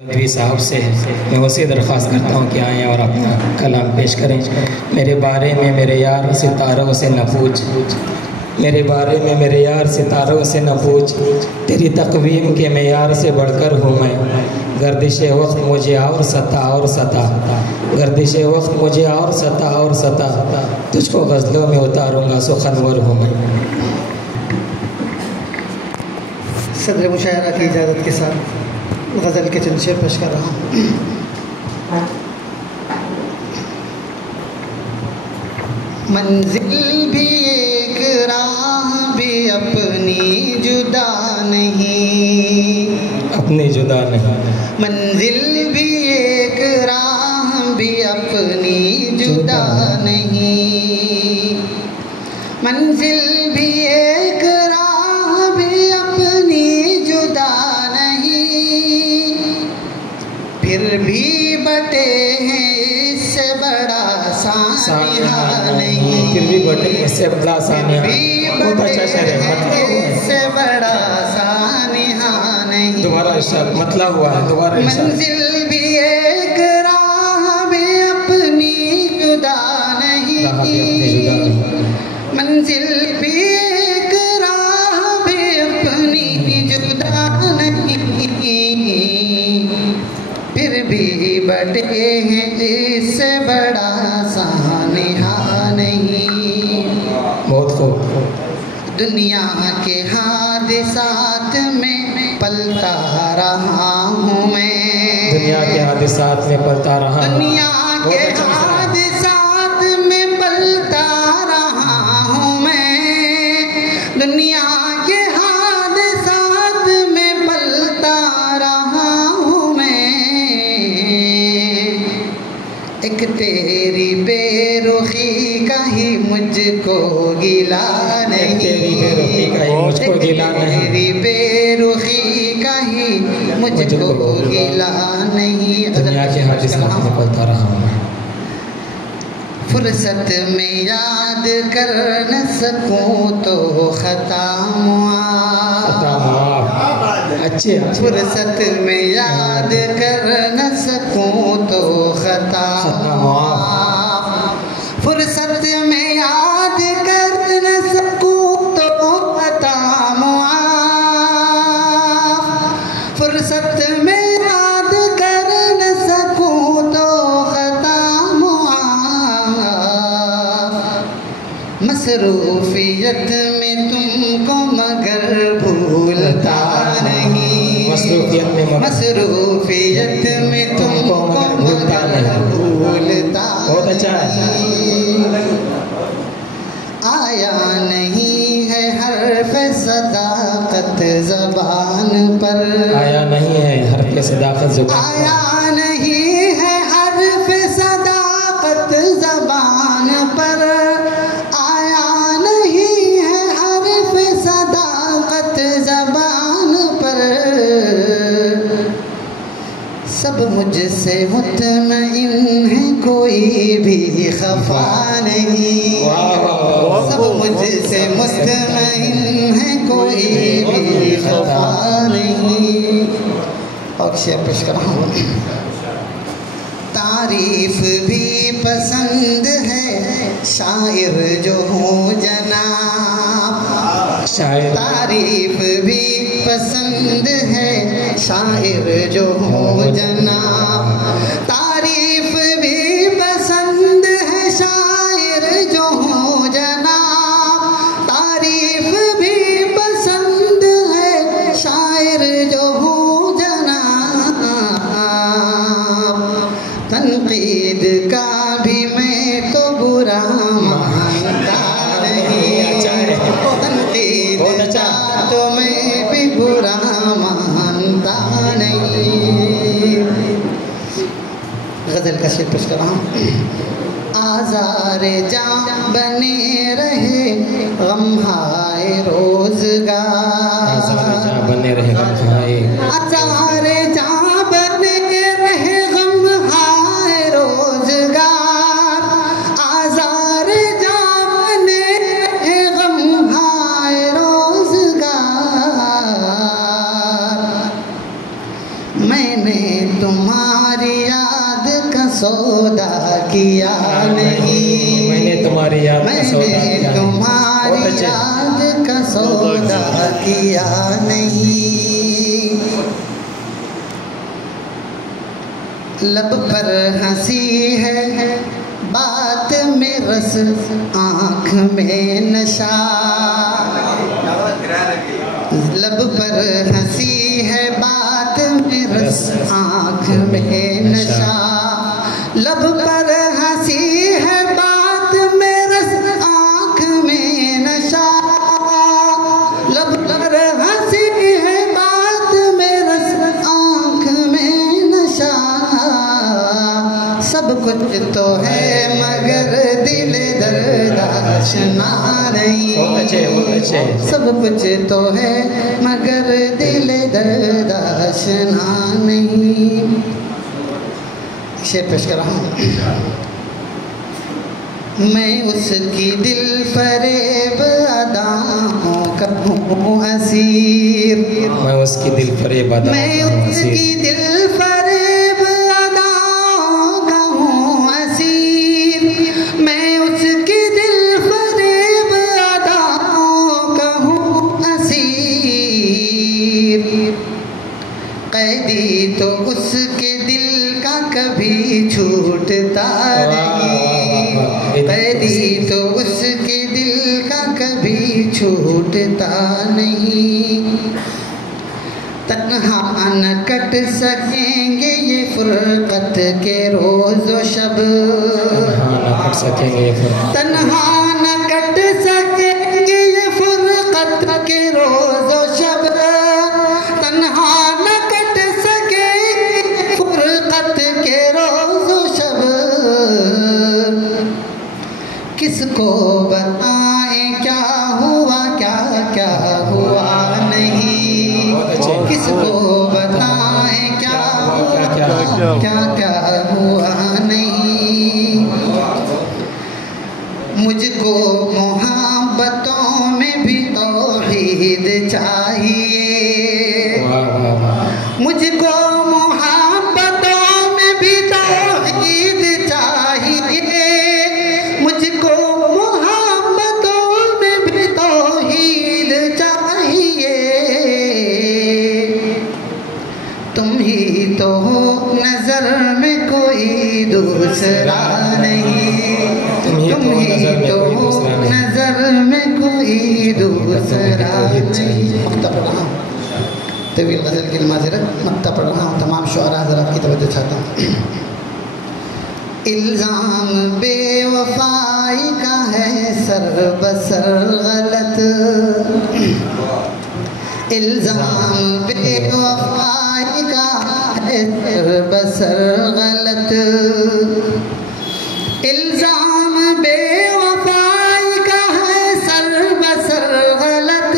नबी साहब से मैं उसी दरख्वास्त करता हूँ कि आएँ और अपना कलाम पेश करें। मेरे बारे में मेरे यार सितारों से न पूछ, मेरे बारे में मेरे यार सितारों से न पूछ, तेरी तकवीम के मेयार से बढ़कर हूँ मैं। गर्दिश वक्त मुझे और सता, गर्दिश वक्त मुझे और सता, तुझको गज़लों में उतारूँगा सुखनवर हूँ मैं। सदर मुशायरा की इजाज़त के साथ गज़ल के चंद शेर पेश कर रहा हूँ। मंजिल भी एक राह भी अपनी जुदा नहीं, अपनी जुदा नहीं, मंजिल भी एक राह भी अपनी जुदा नहीं, मंजिल भी एक राह भी अपनी जुदा नहीं, फिर भी बटे हैं इससे बड़ा सानिहा नहीं, फिर भी बटे इससे बड़ा सानिहा, बहुत अच्छा शेर है, इससे बड़ा सानिहा नहीं। दोबारा इरशाद मतलब हुआ है, दोबारा इरशाद। मंजिल भी एक राह भी अपनी जुदा नहीं, मंजिल भी एक राह भी अपनी जुदा नहीं, फिर भी बटे हैं इससे बड़ा सानिहा नहीं। बहुत खूब। दुनिया के हादिसात में पलता रहा हूँ मैं, दुनिया के हादिसात में पलता रहा हूँ, दुनिया के हादिसात में पलता रहा हूँ मैं, दुनिया के हादिसात में पलता रहा हूँ मैं, एक तेरी बेरुखी का ही मुझको गिला नहीं, तेरी बेरुखी का ही मुझको गिला नहीं, तेरी बेरुखी का ही मुझको गिला नहीं। दुनिया के हादिसात में पलता रहा हूँ, फुर्सत में याद कर न सकूं तो खता मुआफ़, अच्छे फुर्सत में याद कर न सकूं तो खता मुआफ़, फुर्सत में याद कर न सकूं तो खता मुआफ़, फुर्सत में याद कर न सकूं तो खता मुआफ़, मसरूफियत में तुमको मगर भूलता नहीं, मसरूफियत में तुमको भूलता बहुत अच्छा आया नहीं है हर्फ सदाकत ज़बान पर, आया नहीं है हर्फ सदाकत ज़बान, आया नहीं है हर्फ सदाकत ज़बान पर, आया नहीं है हर्फ सदाकत ज़बान पर, सब मुझसे मुतमईन है कोई भी खफा नहीं, सब मुझसे मुतमईन है कोई भी खफा नहीं। और शेर पेश कर रहा हूँ। तारीफ भी पसंद है शायर जो हूँ जनाब, शायर तारीफ भी पसंद है शायर जो हूँ जनाब, तारीफ भी पसंद है शायर जो हूँ जनाब, तारीफ भी पसंद है शायर जो हूँ जनाब, तनकीद का भी मैं तो बुरा मानता नहीं, तनकीद का तो मैं भी बुरा मानता नहीं। गज़ल का शेर पेश कर रहा हूँ। आज़ारे जां बने रहे गमहाए रोज़गार, बने रहे गमहाए, आज़ारे जां बने रहे गमहाए रोज़गार, आज़ारे जां बने रहे गमहाए रोज़गार, मैंने तुम्हारी याद का सौदा किया नहीं, मैंने तुम्हारी याद का सौदा किया, तुम्हारी याद का सौदा किया नहीं। लब पर हंसी है बात में रस, आँख में नशा। लब पर हंसी है बात में रस, आँख में नशा। लब पर हंसी है बात में रस, आँख में नशा। लब पर हंसी है बात में रस, आँख में नशा। सब कुछ तो है मगर दिल दर्द आशना नहीं। सब कुछ तो है मगर दिल दर्द आशना नहीं। शेर पेश कर रहा हूँ। मैं उसकी दिल फरेब अदाओं का हूँ असीर, मैं उसकी दिल फरेब अदाओं मैं उसकी दिल फरेब अदाओं का हूँ असीर। मैं उसकी दिल फरेब अदाओं का हूँ असीर। कैदी तो उसके दिल का कभी छूटता नहीं, कैदी तो उसके दिल का कभी छूटता नहीं। तन्हा न कट सकेंगे ये फुरकत के रोज़ व शब, तन्हा न कट सकेंगे ये फुरकत के रोज़ व शब। तन्हा न कट सकेंगे फुरकत के रोज़ व शब। किसको बताएं क्या हुआ क्या क्या हुआ नहीं, किसको बताएं क्या क्या क्या हुआ नहीं। मुझको मोहब्बतों में भी तौहीद चाहिए, मुझको मोहब्बतों में भी तौहीद चाहिए। मुझको मोहब्बतों में भी तौहीद चाहिए। तुम ही तो हो नजर में कोई दूसरा नहीं, तुम ही तो हो नजर में कोई दूसरा नहीं। मक्ता पढ़ रहा हूँ, तवील गज़ल की माज़रत, मक्ता पढ़ रहा हूँ, तमाम शुअरा हज़रात की तवज्जो चाहता हूँ। इल्ज़ाम बेवफाई का है सर बसर गलत, इल्ज़ाम बेवफाई का है सर बसर गलत। इल्ज़ाम बेवफाई का है सर बसर गलत,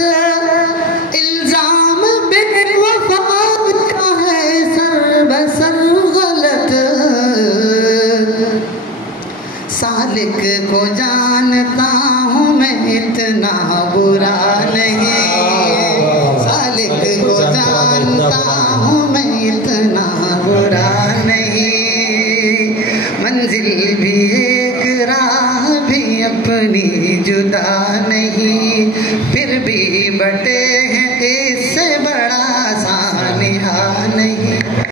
इल्ज़ाम बेवफाई का है सर बसर गलत। सालिक को जा